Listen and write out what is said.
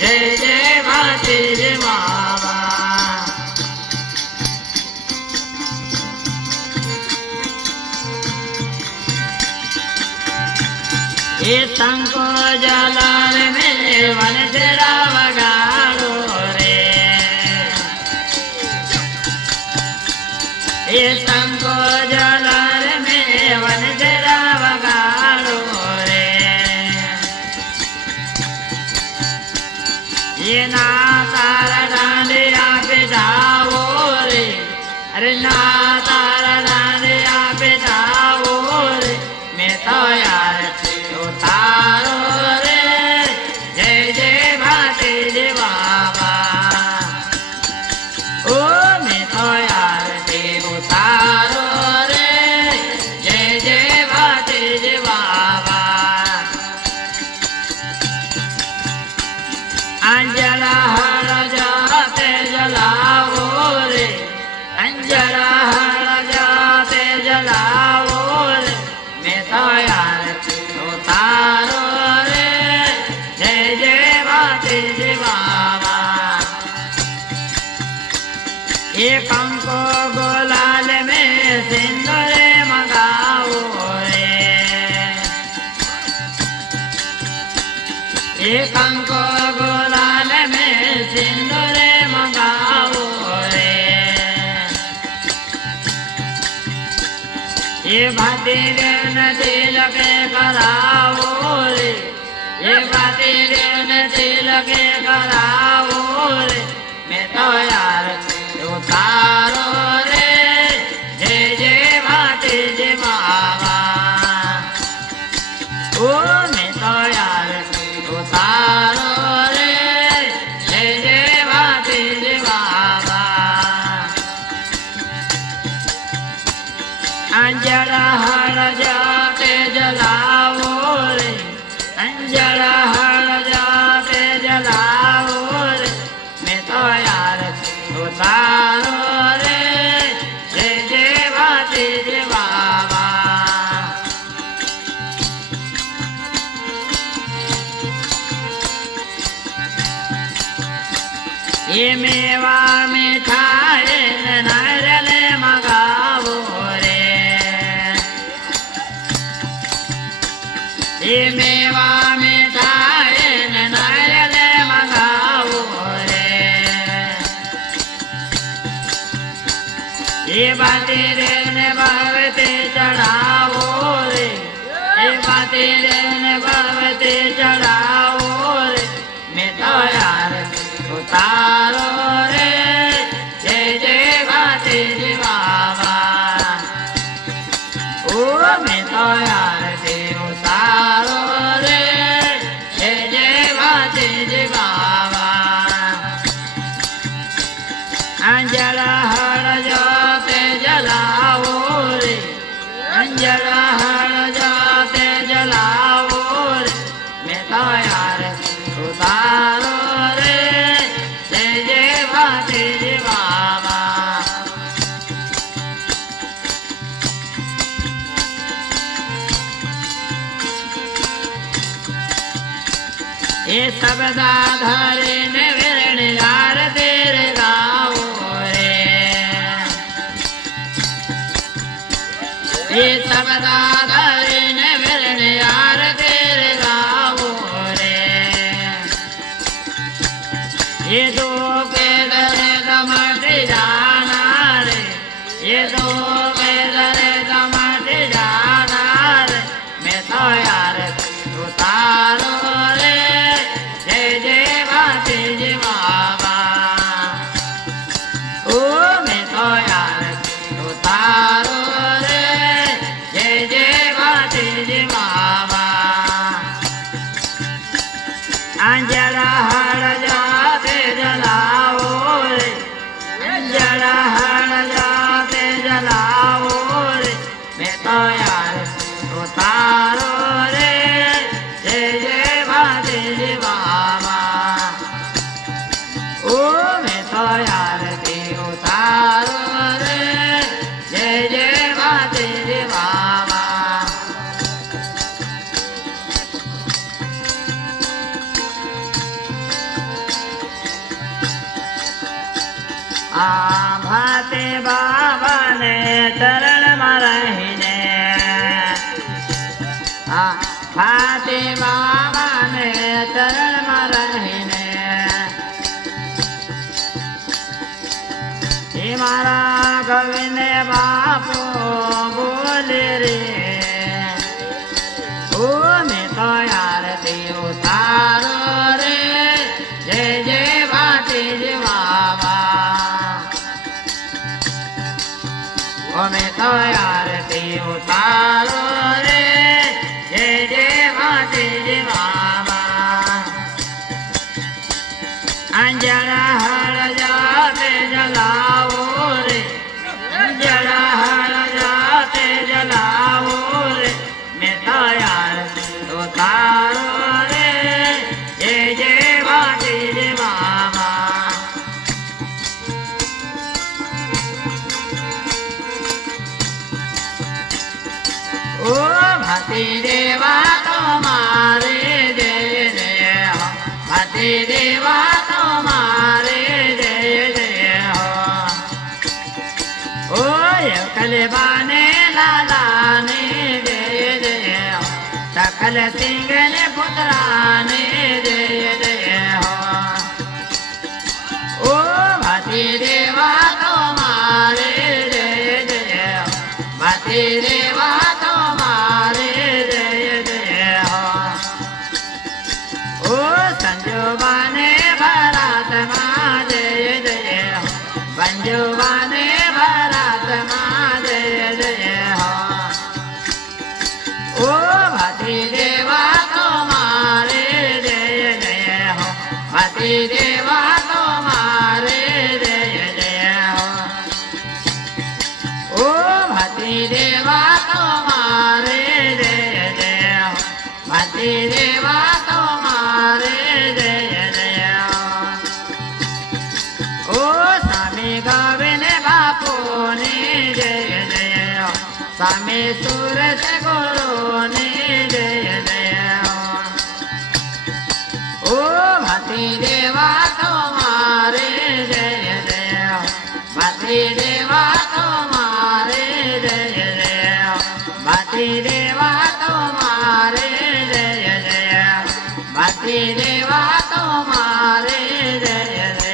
जय जय भातीजी बाबा ये शंको जलाल में वन तेरा वगाड़ो रे ये शंको जलाल में वन तेरा वगाड़ो रे ये ना तारा डांडिया पे जाओ रे अरे ना तारा डांडिया पे जाओ रे मैं तो यार तारो रे जय जय भातीजी बाबा ओ मैं तो यार देव तारो रे जय जय भातीजी बाबा अंजला हर जाते जलाओ रे अंजला हर जाते जलाओ रे मैं तो यार तारो रे जय जय भातीजी बाबा ये कंको गुलाल में सिंदूर मंगाओ रे ये कंको गुलाल में सिंदूर मंगाओ रे ये भातीजी ने तिलक कराओ रे ये भातीजी ने तिलक कराओ रे मैं तो यार उतारो रे जय जय भातीजी बाबा ओ मैं तो यार उतारो रे जय जय भातीजी बाबा अंजला हर जाते जलाओ रे अंजला हर जाते जलाओ रे मैं तो यार उतारो रे जय जय भातीजी बाबा ये मेवा मिठाई नारियल मंगाओ ये मेवा मिठाई नारियल मंगाओ रे ये भातीजी ने भगवती चढ़ाओ रे ये भातीजी ने भगवती चढ़ाओ रे मैं तो यार उतारो रे जय जय भातीजी बाबा ओ मैं तो यार उतारो रे जय जय भातीजी बाबा अंजला हर जाते जलाओ रे अंजला हर जाते जलाओ रे मैं तो यार उतारो रे जय जय भातीजी बाबा ये सब दाधारे ने विरण यार तेरे गाओ रे ये सब दाधारे ने विरण यार तेरे गाओ रे ये दो के दरे दमट जाना रे ये दो के दरे दमट जाना रे मैं तो यार उतारो भातीजी बाबा ओ मैं तो यार उतारो रे जय जय भातीजी बाबा अंजला हर जाते जलाओ रे अंजला हर जाते जलाओ रे मैं तो यार उतारो रे जय जय भातीजी बाबा ओ मैं तो यार उतारो रे जय जय भातीजी बाबा આ ભાતે બાબાને ચરણમાં રહીને આ ભાતે બાબાને ચરણમાં રહીને હે મારા ગવિને બાપો બોલે રે ઓ મેં તો આરતી ઉતારો રે જય જય ભાતીજી બાબા ઓ મેં તો આરતી ઉતારો રે જય જય ભાતીજી બાબા અંજળા હળ જાતે જલાવો રે અંજળા હળ જાતે જલાવો રે મેં તો આરતી ઉતારો રે જય જય ભાતીજી બાબા ઓ ભાતી દેવા તમારે જય જય હો ભાતી દેવા તમારે જય જય હો ઓ કલબાને લાલાને જય જય હો સકલ સિંહ ને પુત્રાને જય જય હો ઓ ભાતી દેવા તમારે જય જય હો ભાતી દેવા તમારે જય જય હો ઓ સંજોબાને ભરાતમાં જય જય હો બંજોબાને ભરાતમાં જય જય હો ઓ ભાતી દેવા તમારે જય જય હો ભાતી દેવા તમારે જય જય હો ઓ ભાતી દેવા તમારે જય જય હો ભાતી દેવા તમારે જય જય હો ઓ સામે ગાવીને બાપોને જય જય હો સામે સુરત ગુરુને જય જય હો ઓ ભાતી દેવા તમારે જય જય હો ભાતી દેવા તમારે જય જય હો ભાતી દેવા તમારે જય જય હો ભાતી દેવા તમારે જય જય